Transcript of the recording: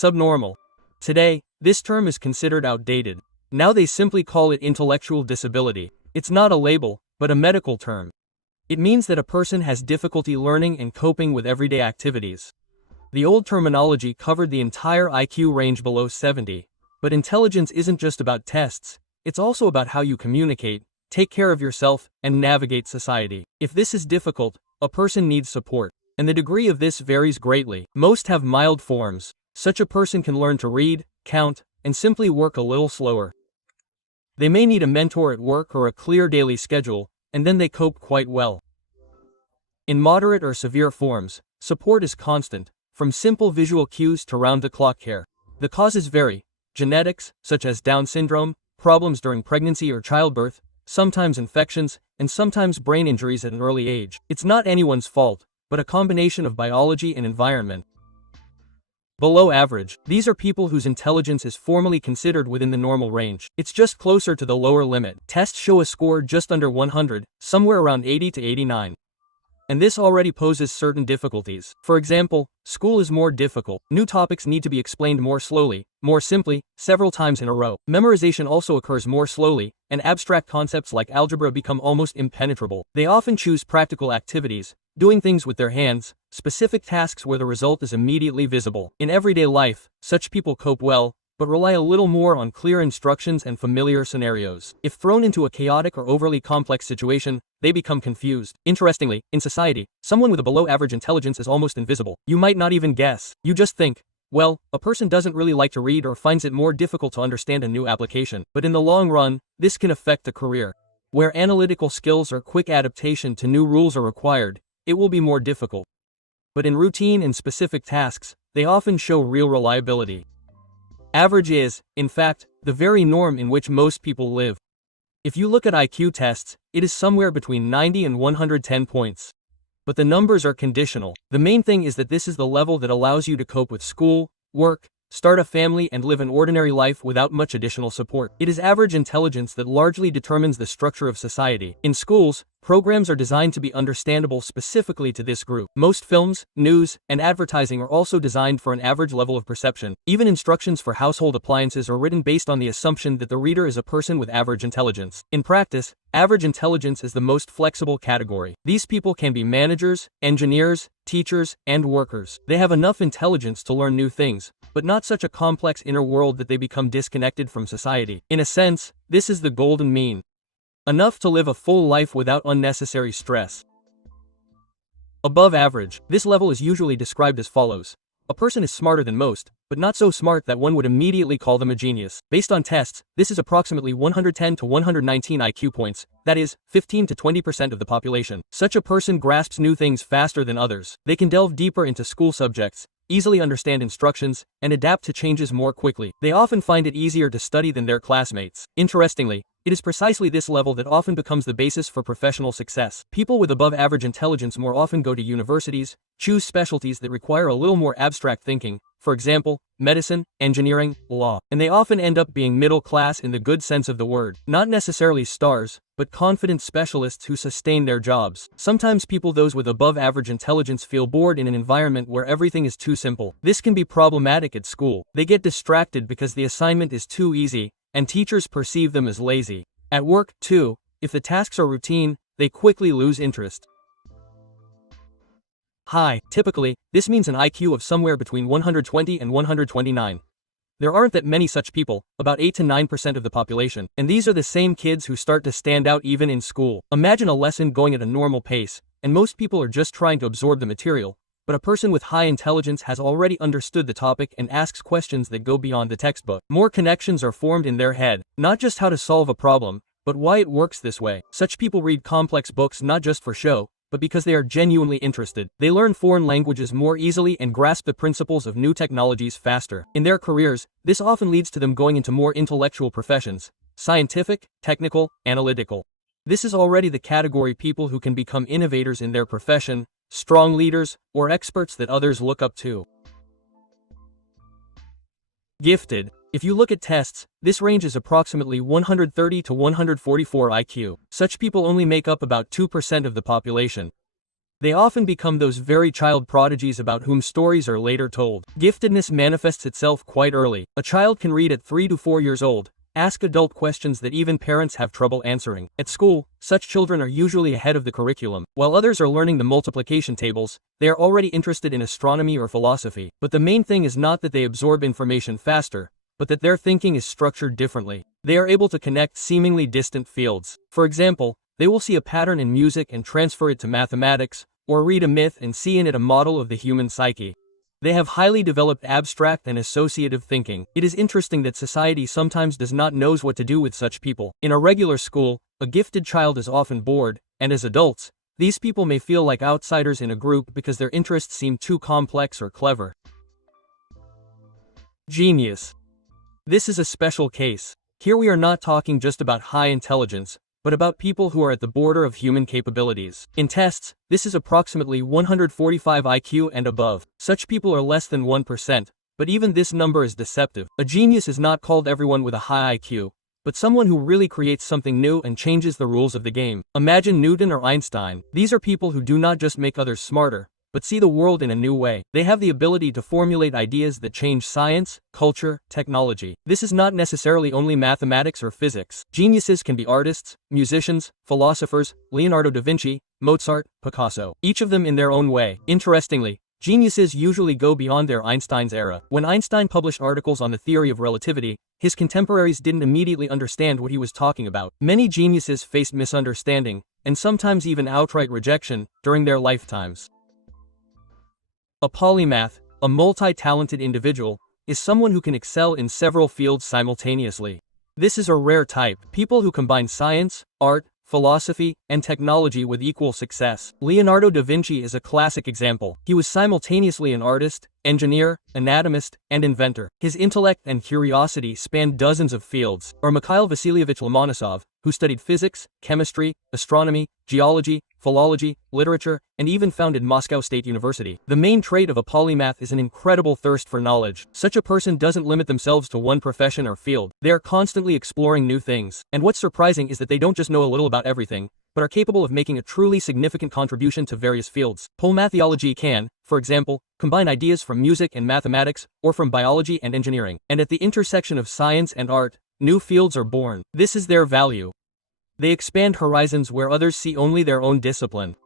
subnormal. Today, this term is considered outdated. Now they simply call it intellectual disability. It's not a label, but a medical term. It means that a person has difficulty learning and coping with everyday activities. The old terminology covered the entire IQ range below 70. But intelligence isn't just about tests, it's also about how you communicate, take care of yourself, and navigate society. If this is difficult, a person needs support. And the degree of this varies greatly. Most have mild forms. Such a person can learn to read, count, and simply work a little slower. They may need a mentor at work or a clear daily schedule, and then they cope quite well. In moderate or severe forms, support is constant, from simple visual cues to round-the-clock care. The causes vary. Genetics, such as Down syndrome, problems during pregnancy or childbirth, sometimes infections, and sometimes brain injuries at an early age. It's not anyone's fault, but a combination of biology and environment. Below average, these are people whose intelligence is formally considered within the normal range. It's just closer to the lower limit. Tests show a score just under 100, somewhere around 80 to 89. And this already poses certain difficulties. For example, school is more difficult. New topics need to be explained more slowly, more simply, several times in a row. Memorization also occurs more slowly, and abstract concepts like algebra become almost impenetrable. They often choose practical activities, doing things with their hands, specific tasks where the result is immediately visible. In everyday life, such people cope well, but rely a little more on clear instructions and familiar scenarios. If thrown into a chaotic or overly complex situation, they become confused. Interestingly, in society, someone with a below-average intelligence is almost invisible. You might not even guess. You just think, well, a person doesn't really like to read or finds it more difficult to understand a new application. But in the long run, this can affect the career. Where analytical skills or quick adaptation to new rules are required, it will be more difficult. But in routine and specific tasks, they often show real reliability. Average is, in fact, the very norm in which most people live. If you look at IQ tests, it is somewhere between 90 and 110 points. But the numbers are conditional. The main thing is that this is the level that allows you to cope with school, work, start a family, and live an ordinary life without much additional support. It is average intelligence that largely determines the structure of society. In schools, programs are designed to be understandable specifically to this group. Most films, news, and advertising are also designed for an average level of perception. Even instructions for household appliances are written based on the assumption that the reader is a person with average intelligence. In practice, average intelligence is the most flexible category. These people can be managers, engineers, teachers, and workers. They have enough intelligence to learn new things, but not such a complex inner world that they become disconnected from society. In a sense, this is the golden mean. Enough to live a full life without unnecessary stress. Above average, this level is usually described as follows. A person is smarter than most, but not so smart that one would immediately call them a genius. Based on tests, this is approximately 110 to 119 IQ points, that is, 15 to 20% of the population. Such a person grasps new things faster than others. They can delve deeper into school subjects, easily understand instructions, and adapt to changes more quickly. They often find it easier to study than their classmates. Interestingly, it is precisely this level that often becomes the basis for professional success. People with above-average intelligence more often go to universities, choose specialties that require a little more abstract thinking, for example, medicine, engineering, law. And they often end up being middle class in the good sense of the word. Not necessarily stars, but confident specialists who sustain their jobs. Sometimes those with above-average intelligence feel bored in an environment where everything is too simple. This can be problematic at school. They get distracted because the assignment is too easy, and teachers perceive them as lazy. At work, too, if the tasks are routine, they quickly lose interest. High. Typically, this means an IQ of somewhere between 120 and 129. There aren't that many such people, about 8 to 9% of the population, and these are the same kids who start to stand out even in school. Imagine a lesson going at a normal pace, and most people are just trying to absorb the material, but a person with high intelligence has already understood the topic and asks questions that go beyond the textbook. More connections are formed in their head, not just how to solve a problem, but why it works this way. Such people read complex books not just for show, but because they are genuinely interested. They learn foreign languages more easily and grasp the principles of new technologies faster. In their careers, this often leads to them going into more intellectual professions, scientific, technical, analytical. This is already the category people who can become innovators in their profession, strong leaders, or experts that others look up to. Gifted. If you look at tests, this range is approximately 130 to 144 IQ. Such people only make up about 2% of the population. They often become those very child prodigies about whom stories are later told. Giftedness manifests itself quite early. A child can read at 3 to 4 years old, ask adult questions that even parents have trouble answering. At school, such children are usually ahead of the curriculum. While others are learning the multiplication tables, they are already interested in astronomy or philosophy. But the main thing is not that they absorb information faster, but that their thinking is structured differently. They are able to connect seemingly distant fields. For example, they will see a pattern in music and transfer it to mathematics, or read a myth and see in it a model of the human psyche. They have highly developed abstract and associative thinking. It is interesting that society sometimes does not know what to do with such people. In a regular school, a gifted child is often bored, and as adults, these people may feel like outsiders in a group because their interests seem too complex or clever. Genius. This is a special case. Here we are not talking just about high intelligence, but about people who are at the border of human capabilities. In tests, this is approximately 145 IQ and above. Such people are less than 1%, but even this number is deceptive. A genius is not called everyone with a high IQ, but someone who really creates something new and changes the rules of the game. Imagine Newton or Einstein. These are people who do not just make others smarter, but see the world in a new way. They have the ability to formulate ideas that change science, culture, technology. This is not necessarily only mathematics or physics. Geniuses can be artists, musicians, philosophers, Leonardo da Vinci, Mozart, Picasso, each of them in their own way. Interestingly, geniuses usually go beyond their Einstein's era. When Einstein published articles on the theory of relativity, his contemporaries didn't immediately understand what he was talking about. Many geniuses faced misunderstanding, and sometimes even outright rejection, during their lifetimes. A polymath, a multi-talented individual, is someone who can excel in several fields simultaneously. This is a rare type. People who combine science, art, philosophy, and technology with equal success. Leonardo da Vinci is a classic example. He was simultaneously an artist, engineer, anatomist, and inventor. His intellect and curiosity spanned dozens of fields. Or Mikhail Vasilyevich Lomonosov, who studied physics, chemistry, astronomy, geology, philology, literature, and even founded Moscow State University. The main trait of a polymath is an incredible thirst for knowledge. Such a person doesn't limit themselves to one profession or field. They are constantly exploring new things. And what's surprising is that they don't just know a little about everything, but are capable of making a truly significant contribution to various fields. Polymathiology can, for example, combine ideas from music and mathematics, or from biology and engineering. And at the intersection of science and art, new fields are born. This is their value. They expand horizons where others see only their own discipline.